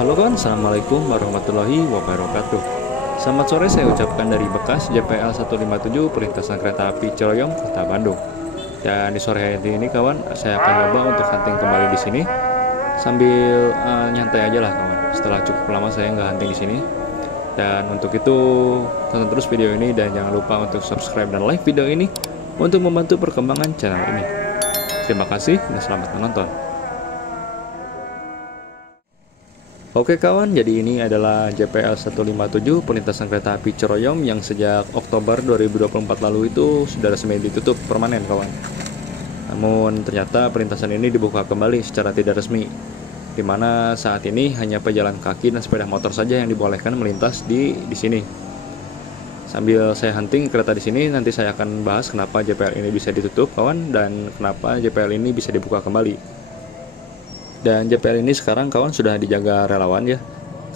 Halo kawan, Assalamualaikum warahmatullahi wabarakatuh. Selamat sore saya ucapkan dari Bekas JPL 157 Perlintasan Kereta Api Ciroyom, Kota Bandung. Dan di sore hari ini kawan, saya akan coba untuk hunting kembali di sini sambil nyantai aja lah kawan. Setelah cukup lama saya nggak hunting di sini. Dan untuk itu tonton terus video ini dan jangan lupa untuk subscribe dan like video ini untuk membantu perkembangan channel ini. Terima kasih dan selamat menonton. Oke kawan, jadi ini adalah JPL 157 Perlintasan Kereta Api Ciroyom yang sejak Oktober 2024 lalu itu sudah resmi ditutup permanen kawan. Namun ternyata perlintasan ini dibuka kembali secara tidak resmi, di mana saat ini hanya pejalan kaki dan sepeda motor saja yang dibolehkan melintas di sini. Sambil saya hunting kereta di sini, nanti saya akan bahas kenapa JPL ini bisa ditutup kawan dan kenapa JPL ini bisa dibuka kembali. Dan JPL ini sekarang kawan sudah dijaga relawan ya,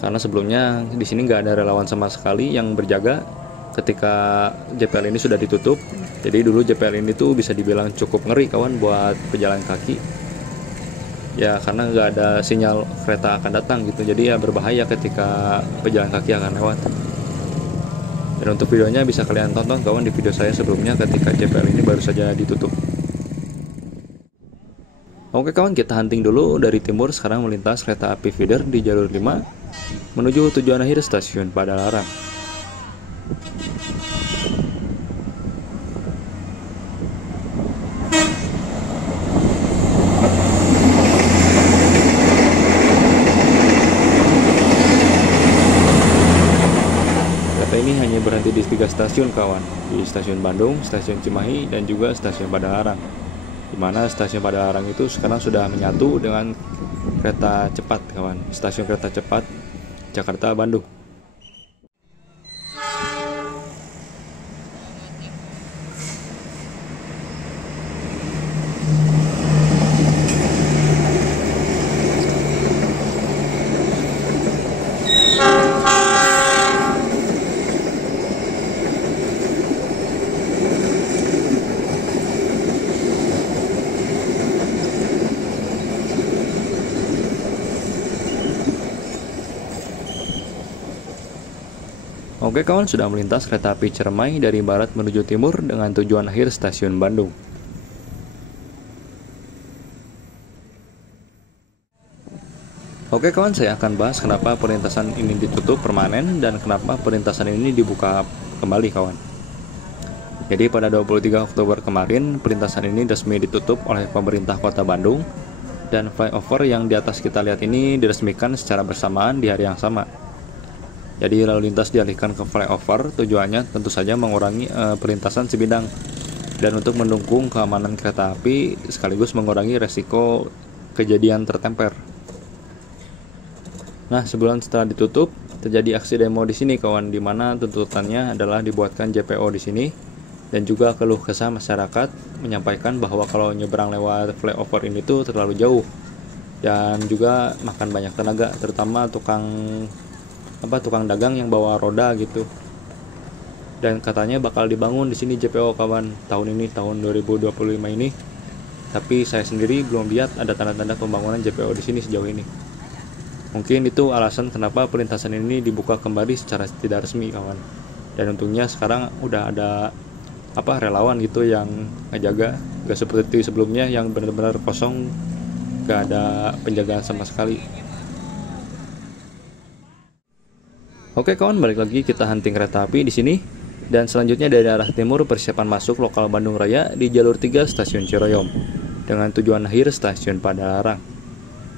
karena sebelumnya di sini nggak ada relawan sama sekali yang berjaga ketika JPL ini sudah ditutup. Jadi dulu JPL ini tuh bisa dibilang cukup ngeri kawan buat pejalan kaki ya, karena nggak ada sinyal kereta akan datang gitu, jadi ya berbahaya ketika pejalan kaki akan lewat. Dan untuk videonya bisa kalian tonton kawan di video saya sebelumnya ketika JPL ini baru saja ditutup. Oke kawan, kita hunting dulu dari timur, sekarang melintas kereta api feeder di jalur 5 menuju tujuan akhir stasiun Padalarang. Kereta ini hanya berhenti di 3 stasiun kawan, di stasiun Bandung, stasiun Cimahi, dan juga stasiun Padalarang. Di mana stasiun Padalarang itu sekarang sudah menyatu dengan kereta cepat kawan, stasiun kereta cepat Jakarta Bandung. Oke kawan, sudah melintas kereta api Ciremai dari barat menuju timur dengan tujuan akhir stasiun Bandung. Oke kawan, saya akan bahas kenapa perlintasan ini ditutup permanen dan kenapa perlintasan ini dibuka kembali kawan. Jadi pada 23 Oktober kemarin perlintasan ini resmi ditutup oleh pemerintah Kota Bandung, dan flyover yang di atas kita lihat ini diresmikan secara bersamaan di hari yang sama. Jadi lalu lintas dialihkan ke flyover, tujuannya tentu saja mengurangi perlintasan sebidang dan untuk mendukung keamanan kereta api sekaligus mengurangi resiko kejadian tertemper. Nah, sebulan setelah ditutup terjadi aksi demo di sini kawan, di mana tuntutannya adalah dibuatkan JPO di sini dan juga keluh kesah masyarakat menyampaikan bahwa kalau nyebrang lewat flyover ini tuh terlalu jauh dan juga makan banyak tenaga, terutama tukang dagang yang bawa roda gitu. Dan katanya bakal dibangun di sini JPO kawan tahun ini, tahun 2025 ini. Tapi saya sendiri belum lihat ada tanda-tanda pembangunan JPO di sini sejauh ini. Mungkin itu alasan kenapa perlintasan ini dibuka kembali secara tidak resmi kawan. Dan untungnya sekarang udah ada relawan gitu yang ngejaga, gak seperti sebelumnya yang benar-benar kosong, gak ada penjagaan sama sekali. Oke kawan, balik lagi kita hunting kereta api di sini. Dan selanjutnya dari arah timur persiapan masuk lokal Bandung Raya di jalur 3 stasiun Ciroyom dengan tujuan akhir stasiun Padalarang.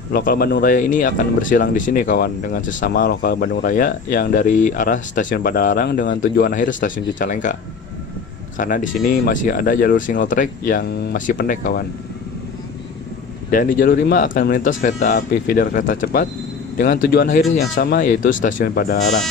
Lokal Bandung Raya ini akan bersilang di sini kawan dengan sesama lokal Bandung Raya yang dari arah stasiun Padalarang dengan tujuan akhir stasiun Cicalengka. Karena di sini masih ada jalur single track yang masih pendek kawan. Dan di jalur 5 akan melintas kereta api feeder kereta cepat dengan tujuan akhir yang sama, yaitu stasiun Padalarang.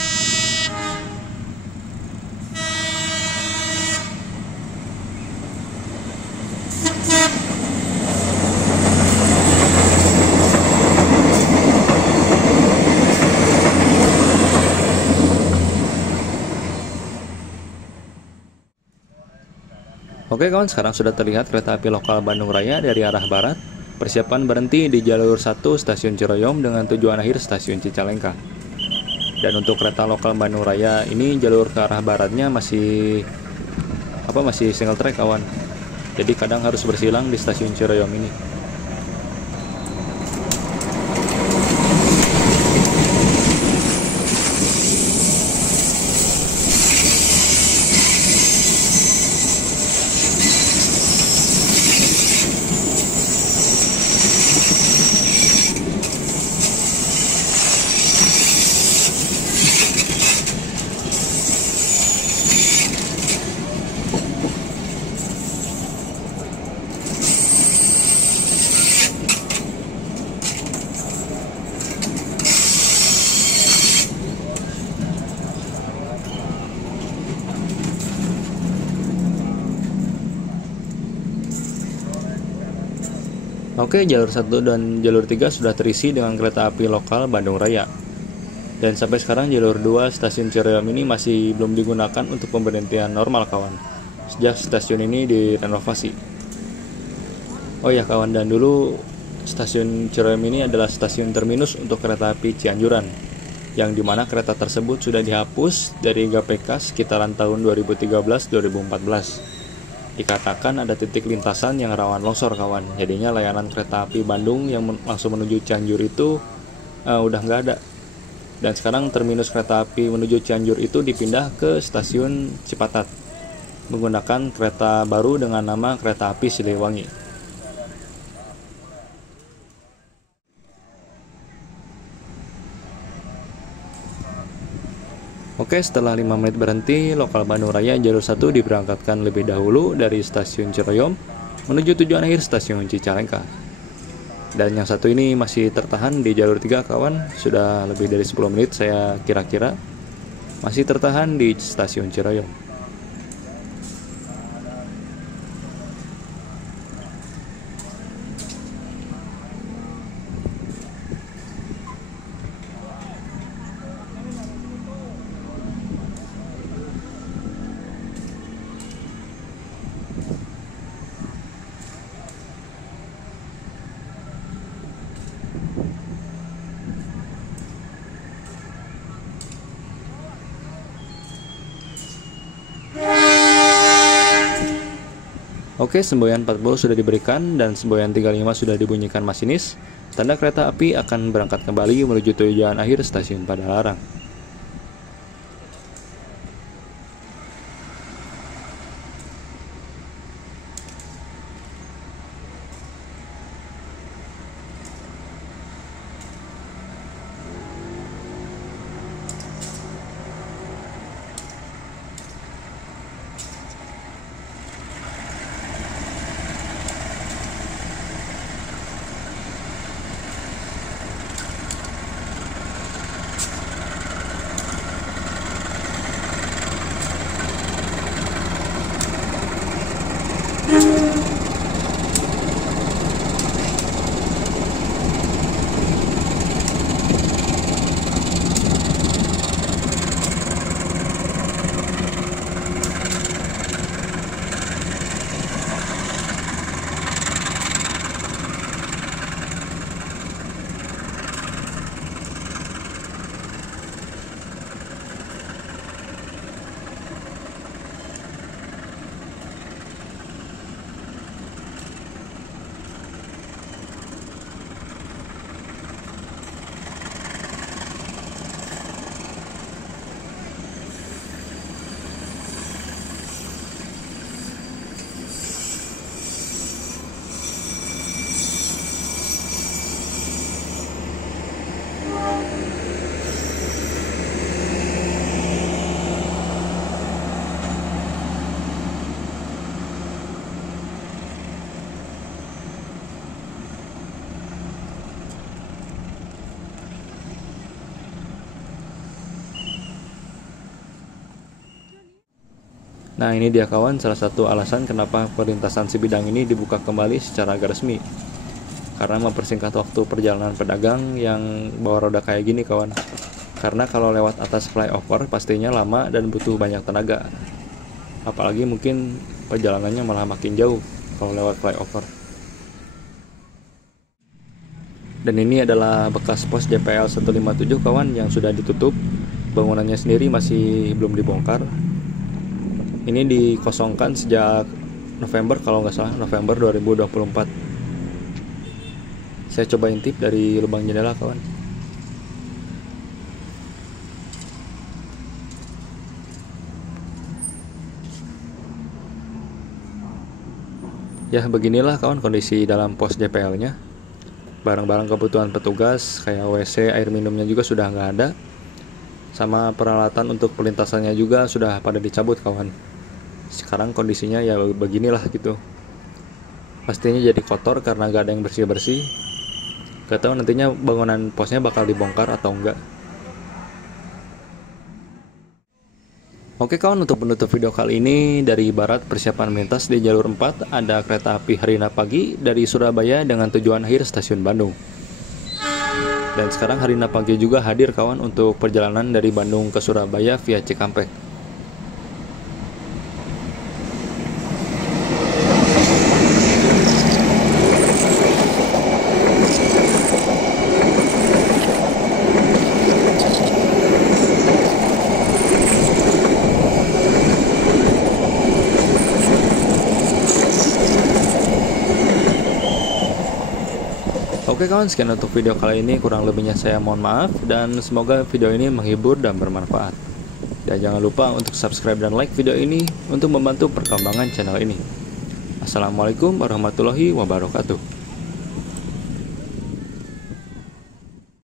Oke kawan, sekarang sudah terlihat kereta api lokal Bandung Raya dari arah barat Persiapan berhenti di jalur 1 stasiun Ciroyom dengan tujuan akhir stasiun Cicalengka. Dan untuk kereta lokal Bandung Raya ini jalur ke arah baratnya masih single track kawan. Jadi kadang harus bersilang di stasiun Ciroyom ini. Oke, jalur 1 dan jalur 3 sudah terisi dengan kereta api lokal Bandung Raya. Dan sampai sekarang jalur 2 stasiun Ciroyom ini masih belum digunakan untuk pemberhentian normal kawan. Sejak stasiun ini direnovasi. Oh ya kawan, dan dulu stasiun Ciroyom ini adalah stasiun terminus untuk kereta api Cianjuran, yang dimana kereta tersebut sudah dihapus dari GPK sekitaran tahun 2013-2014. Dikatakan ada titik lintasan yang rawan longsor kawan, jadinya layanan kereta api Bandung yang langsung menuju Cianjur itu udah nggak ada. Dan sekarang terminus kereta api menuju Cianjur itu dipindah ke stasiun Cipatat menggunakan kereta baru dengan nama kereta api Siliwangi. Oke, setelah 5 menit berhenti, lokal Bandung Raya jalur 1 diberangkatkan lebih dahulu dari stasiun Ciroyom menuju tujuan akhir stasiun Cicalengka. Dan yang satu ini masih tertahan di jalur 3 kawan, sudah lebih dari 10 menit saya kira-kira masih tertahan di stasiun Ciroyom. Oke, semboyan 40 sudah diberikan dan semboyan 35 sudah dibunyikan masinis. Tanda kereta api akan berangkat kembali menuju tujuan akhir stasiun Padalarang. Nah, ini dia kawan salah satu alasan kenapa perlintasan Sibidang ini dibuka kembali secara agak resmi. Karena mempersingkat waktu perjalanan pedagang yang bawa roda kayak gini kawan. Karena kalau lewat atas flyover pastinya lama dan butuh banyak tenaga. Apalagi mungkin perjalanannya malah makin jauh kalau lewat flyover. Dan ini adalah bekas pos JPL 157 kawan yang sudah ditutup. Bangunannya sendiri masih belum dibongkar. Ini dikosongkan sejak November kalau nggak salah, November 2024. Saya coba intip dari lubang jendela kawan. Ya beginilah kawan kondisi dalam pos JPL nya. Barang-barang kebutuhan petugas kayak WC, air minumnya juga sudah nggak ada. Sama peralatan untuk pelintasannya juga sudah pada dicabut kawan. Sekarang kondisinya ya beginilah gitu. Pastinya jadi kotor karena nggak ada yang bersih-bersih. Gak tahu nantinya bangunan posnya bakal dibongkar atau enggak. Oke kawan, untuk penutup video kali ini dari barat persiapan melintas di jalur 4 ada kereta api Harina Pagi dari Surabaya dengan tujuan akhir stasiun Bandung. Dan sekarang Harina Pagi juga hadir kawan untuk perjalanan dari Bandung ke Surabaya via Cikampek. Oke kawan, sekian untuk video kali ini, kurang lebihnya saya mohon maaf, dan semoga video ini menghibur dan bermanfaat. Dan jangan lupa untuk subscribe dan like video ini untuk membantu perkembangan channel ini. Assalamualaikum warahmatullahi wabarakatuh.